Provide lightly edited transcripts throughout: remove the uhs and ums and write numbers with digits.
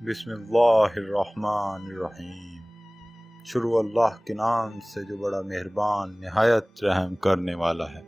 بسم اللہ الرحمن الرحیم۔ شروع اللہ کے نام سے جو بڑا مہربان نہایت رحم کرنے والا ہے۔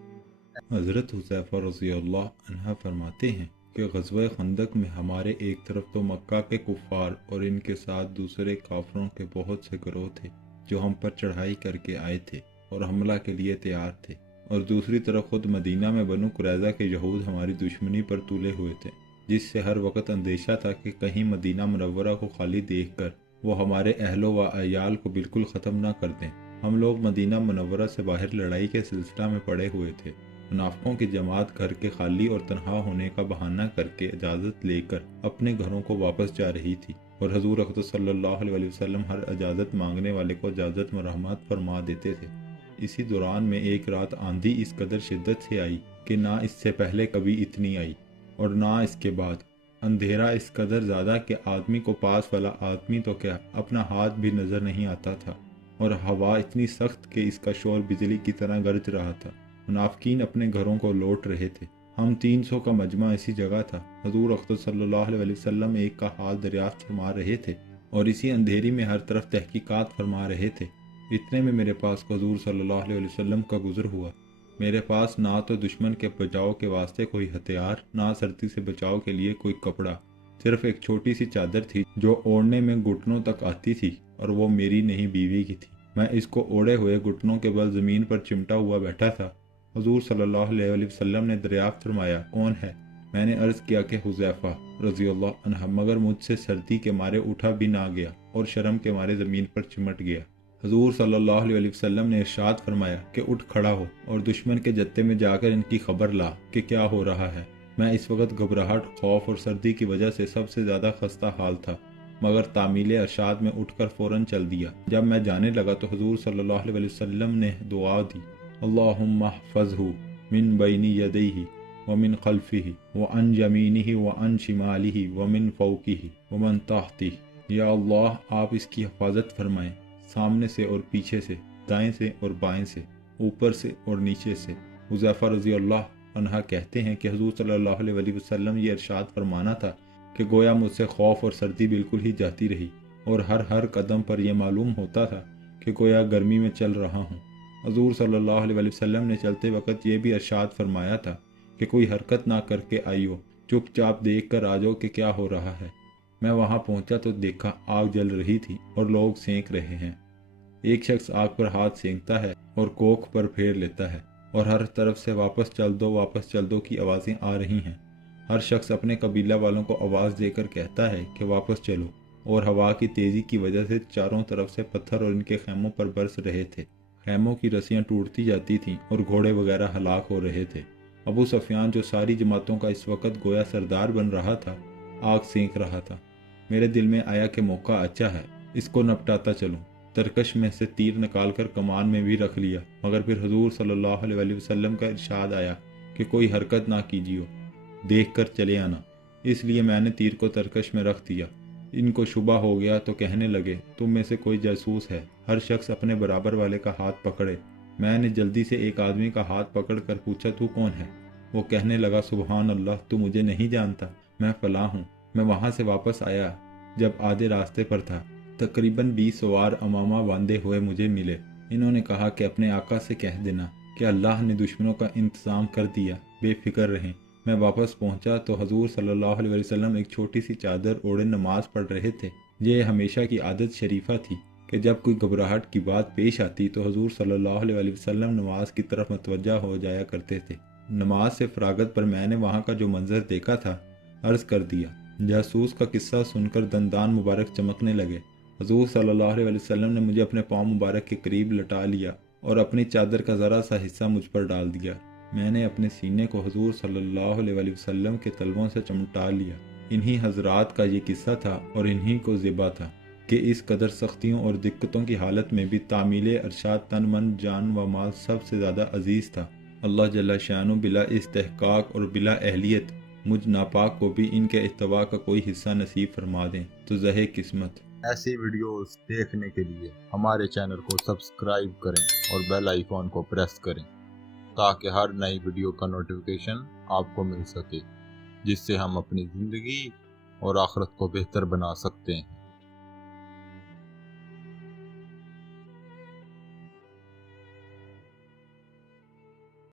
حضرت حذیفہ رضی اللہ عنہ فرماتے ہیں کہ غزوہ خندق میں ہمارے ایک طرف تو مکہ کے کفار اور ان کے ساتھ دوسرے کافروں کے بہت سے گروہ تھے جو ہم پر چڑھائی کر کے آئے تھے اور حملہ کے لیے تیار تھے، اور دوسری طرف خود مدینہ میں بنو قریظہ کے یہود ہماری دشمنی پر تولے ہوئے تھے، جس سے ہر وقت اندیشہ تھا کہ کہیں مدینہ منورہ کو خالی دیکھ کر وہ ہمارے اہل و عیال کو بالکل ختم نہ کر دیں۔ ہم لوگ مدینہ منورہ سے باہر لڑائی کے سلسلہ میں پڑے ہوئے تھے۔ منافقوں کی جماعت گھر کے خالی اور تنہا ہونے کا بہانہ کر کے اجازت لے کر اپنے گھروں کو واپس جا رہی تھی، اور حضور اقدس صلی اللہ علیہ وسلم ہر اجازت مانگنے والے کو اجازت مرحمت فرما دیتے تھے۔ اسی دوران میں ایک رات آندھی اس قدر شدت سے آئی کہ نہ اس سے پہلے کبھی اتنی آئی اور نہ اس کے بعد۔ اندھیرا اس قدر زیادہ کہ آدمی کو پاس والا آدمی تو کیا اپنا ہاتھ بھی نظر نہیں آتا تھا، اور ہوا اتنی سخت کہ اس کا شور بجلی کی طرح گرج رہا تھا۔ منافقین اپنے گھروں کو لوٹ رہے تھے۔ ہم 300 کا مجمع اسی جگہ تھا۔ حضور اقدس صلی اللہ علیہ وسلم ایک کا حال دریافت فرما رہے تھے اور اسی اندھیری میں ہر طرف تحقیقات فرما رہے تھے۔ اتنے میں میرے پاس حضور صلی اللہ علیہ وسلم کا گزر ہوا۔ میرے پاس نہ تو دشمن کے بچاؤ کے واسطے کوئی ہتھیار، نہ سردی سے بچاؤ کے لیے کوئی کپڑا، صرف ایک چھوٹی سی چادر تھی جو اوڑھنے میں گھٹنوں تک آتی تھی، اور وہ میری نہیں بیوی کی تھی۔ میں اس کو اوڑھے ہوئے گھٹنوں کے بل زمین پر چمٹا ہوا بیٹھا تھا۔ حضور صلی اللہ علیہ وسلم نے دریافت فرمایا، کون ہے؟ میں نے عرض کیا کہ حذیفہ رضی اللہ عنہ، مگر مجھ سے سردی کے مارے اٹھا بھی نہ گیا اور شرم کے مارے زمین پر چمٹ گیا۔ حضور صلی اللہ علیہ وسلم نے ارشاد فرمایا کہ اٹھ کھڑا ہو اور دشمن کے جتے میں جا کر ان کی خبر لا کہ کیا ہو رہا ہے۔ میں اس وقت گھبراہٹ، خوف اور سردی کی وجہ سے سب سے زیادہ خستہ حال تھا، مگر تعمیل ارشاد میں اٹھ کر فوراً چل دیا۔ جب میں جانے لگا تو حضور صلی اللہ علیہ وسلم نے دعا دی، اللہم احفظہ من بین یدیہ ومن خلفہ وعن یمینہ وعن شمالہ ومن فوقہ ومن تحتہ۔ یا اللہ، آپ اس کی حفاظت فرمائیں، سامنے سے اور پیچھے سے، دائیں سے اور بائیں سے، اوپر سے اور نیچے سے۔ حذیفہ رضی اللہ عنہ کہتے ہیں کہ حضور صلی اللہ علیہ وسلم یہ ارشاد فرمانا تھا کہ گویا مجھ سے خوف اور سردی بالکل ہی جاتی رہی، اور ہر قدم پر یہ معلوم ہوتا تھا کہ گویا گرمی میں چل رہا ہوں۔ حضور صلی اللہ علیہ وسلم نے چلتے وقت یہ بھی ارشاد فرمایا تھا کہ کوئی حرکت نہ کر کے آئیو، چپ چاپ دیکھ کر آجو کہ کیا ہو رہا ہے۔ میں وہاں پہنچا تو دیکھا آگ جل رہی تھی اور لوگ سینک رہے ہیں۔ ایک شخص آگ پر ہاتھ سینکتا ہے اور کوکھ پر پھیر لیتا ہے، اور ہر طرف سے واپس چل دو کی آوازیں آ رہی ہیں۔ ہر شخص اپنے قبیلہ والوں کو آواز دے کر کہتا ہے کہ واپس چلو، اور ہوا کی تیزی کی وجہ سے چاروں طرف سے پتھر اور ان کے خیموں پر برس رہے تھے۔ خیموں کی رسیاں ٹوٹتی جاتی تھیں اور گھوڑے وغیرہ ہلاک ہو رہے تھے۔ ابو سفیان، جو ساری جماعتوں کا اس وقت گویا سردار بن رہا تھا، آگ سینک رہا تھا۔ میرے دل میں آیا کہ موقع اچھا ہے، اس کو نپٹاتا چلوں۔ ترکش میں سے تیر نکال کر کمان میں بھی رکھ لیا، مگر پھر حضور صلی اللہ علیہ وسلم کا ارشاد آیا کہ کوئی حرکت نہ کیجیے، دیکھ کر چلے آنا۔ اس لیے میں نے تیر کو ترکش میں رکھ دیا۔ ان کو شبہ ہو گیا تو کہنے لگے، تم میں سے کوئی جاسوس ہے؟ ہر شخص اپنے برابر والے کا ہاتھ پکڑے۔ میں نے جلدی سے ایک آدمی کا ہاتھ پکڑ کر پوچھا، تو کون ہے؟ وہ کہنے لگا، سبحان اللہ، تو مجھے نہیں جانتا، میں فلاں ہوں۔ میں وہاں سے واپس آیا جب آدھے راستے پر تھا۔ تقریباً 20 سوار امامہ باندھے ہوئے مجھے ملے۔ انہوں نے کہا کہ اپنے آقا سے کہہ دینا کہ اللہ نے دشمنوں کا انتظام کر دیا، بے فکر رہیں۔ میں واپس پہنچا تو حضور صلی اللہ علیہ وسلم ایک چھوٹی سی چادر اوڑھے نماز پڑھ رہے تھے۔ یہ ہمیشہ کی عادت شریفہ تھی کہ جب کوئی گھبراہٹ کی بات پیش آتی تو حضور صلی اللہ علیہ وسلم نماز کی طرف متوجہ ہو جایا کرتے تھے۔ نماز سے فراغت پر میں نے وہاں کا جو منظر دیکھا تھا عرض کر دیا۔ جاسوس کا قصہ سن کر دندان مبارک چمکنے لگے۔ حضور صلی اللہ علیہ وسلم نے مجھے اپنے پاؤں مبارک کے قریب لٹا لیا اور اپنی چادر کا ذرا سا حصہ مجھ پر ڈال دیا۔ میں نے اپنے سینے کو حضور صلی اللہ علیہ وسلم کے تلووں سے چمٹا لیا۔ انہی حضرات کا یہ قصہ تھا اور انہی کو ذبح تھا کہ اس قدر سختیوں اور دقتوں کی حالت میں بھی تعمیل ارشاد تن من جان و مال سب سے زیادہ عزیز تھا۔ اللہ جل شانہ بلا استحقاق اور بلا اہلیت مجھ ناپاک کو بھی ان کے احتوا کا کوئی حصہ نصیب فرما دیں تو زہے قسمت۔ ایسی ویڈیوز دیکھنے کے لیے ہمارے چینل کو سبسکرائب کریں اور بیل آئیکن کو پریس کریں تاکہ ہر نئی ویڈیو کا نوٹیفیکیشن آپ کو مل سکے، جس سے ہم اپنی زندگی اور آخرت کو بہتر بنا سکتے ہیں۔